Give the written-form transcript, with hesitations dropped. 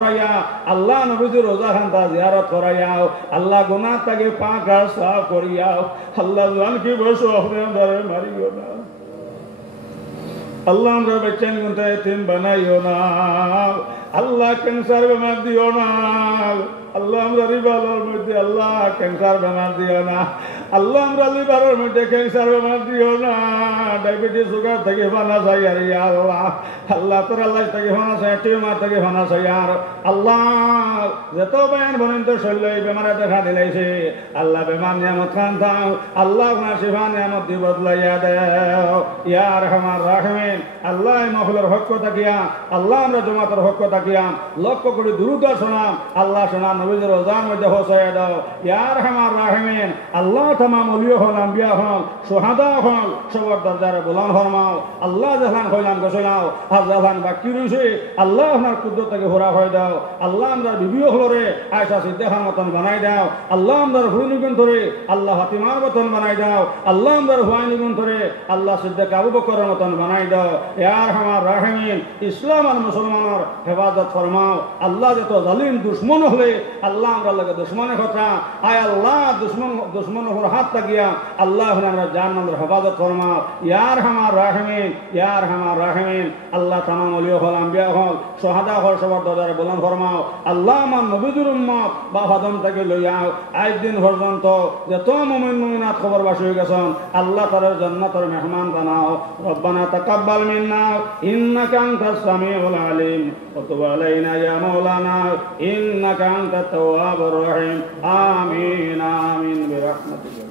আল্লাহ নবীজির রোজা খান্তা জিয়ারত করাইয়াও, আল্লাহ গুনাহ তাকে পাক আর সাফ করিয়াও, আল্লাহ জান কি বসো আপনি আমাদের মারিও না, আল্লাহ আমরা বেচেন গুনতে এতিম বানাইও না, আল্লাহ ক্যান্সার বেমার দিও না, আল্লাহ আমরা লিভারের মধ্যে আল্লাহ ক্যান্সার বেমার দিও না, আল্লাহ আমরা লিভারের মধ্যে ক্যান্সার বেমার দিও না, ডায়াবেটিস সুগার থেকে ফানা চাই আর আল্লাহ, আল্লাহ তোর আল্লাহ থেকে ফানা চাই, টিউমার থেকে ফানা চাই আর আল্লাহ যত বয়ান বলেন তো শরীর এই বেমারে দেখা দিলাইছে, আল্লাহ বেমার নিয়ামত খান দাও, আল্লাহ আপনার শিফা নিয়ামত দি বদলাইয়া দেও ইয়া রহমান রাহিমিন। আল্লাহ এই মাহফিলের হক তাকিয়া, আল্লাহ আমরা জমাতের হক তাকিয়া লক্ষ কোটি দুরূদ শোনাম, আল্লাহ শোনাম নবীজির রোজার মধ্যে হোসাইয়া দাও ইয়া রহমান রাহিমিন। আল্লাহ तमाम ওলিয়া হল, আম্বিয়া হল, সুহাদা হল, সবার দরজারে বুলন্দ ফরমাও, আল্লাহ জাহান কইলাম গোসলাও, আর জাহান বাকি রইছে আল্লাহ আপনার কুদরত থেকে হোরা হয়ে দাও, আল্লাহ আমরা বিবিও হলরে আয়েশা সিদ্দিকার মতন বানাই দাও, আল্লাহ আমরা হুইনিগুন ধরে আল্লাহ ফাতিমার মতন বানাই দাও, আল্লাহ আমরা হুয়াইনিগুন ধরে আল্লাহ সিদ্দিক আবু বকরের মতন বানাই দাও ইয়া রহমান রাহিমিন। ইসলাম আর মুসলমানের হেফাজত ফরমাও, আল্লাহ যত জালিম দুশ্মন হলে আল্লাহ আমরা লাগে দুশ্মনের কথা আয় আল্লাহ দুশ্মন হাত তাকিয়া আল্লাহ আমরা জান্নাতের হেফাজত ফরমাও ইয়া রহমান রাহিমিন ইয়া রহমান রাহিমিন। আল্লাহ तमाम ওলিয়া হল, আম্বিয়া হল, সুহাদা হল, সবার দরজারে বুলন্দ ফরমাও, আল্লাহ আমার নবীর উম্মত বা আদম থেকে লইয়াও আজ দিন পর্যন্ত যত মুমিন মুমিনাত খবরবাসী হয়ে গেছেন আল্লাহ তাআলার জান্নাতের মেহমান বানাও। রব্বানা তাকাব্বাল মিন্না ইন্নাকা আনতাস সামিউল আলিম ওয়া তুব আলাইনা ইয়া মাওলানা ইন্নাকা আনতাত তাওয়াবুর রহিম। আমিন আমিন বিরহমাতিকা।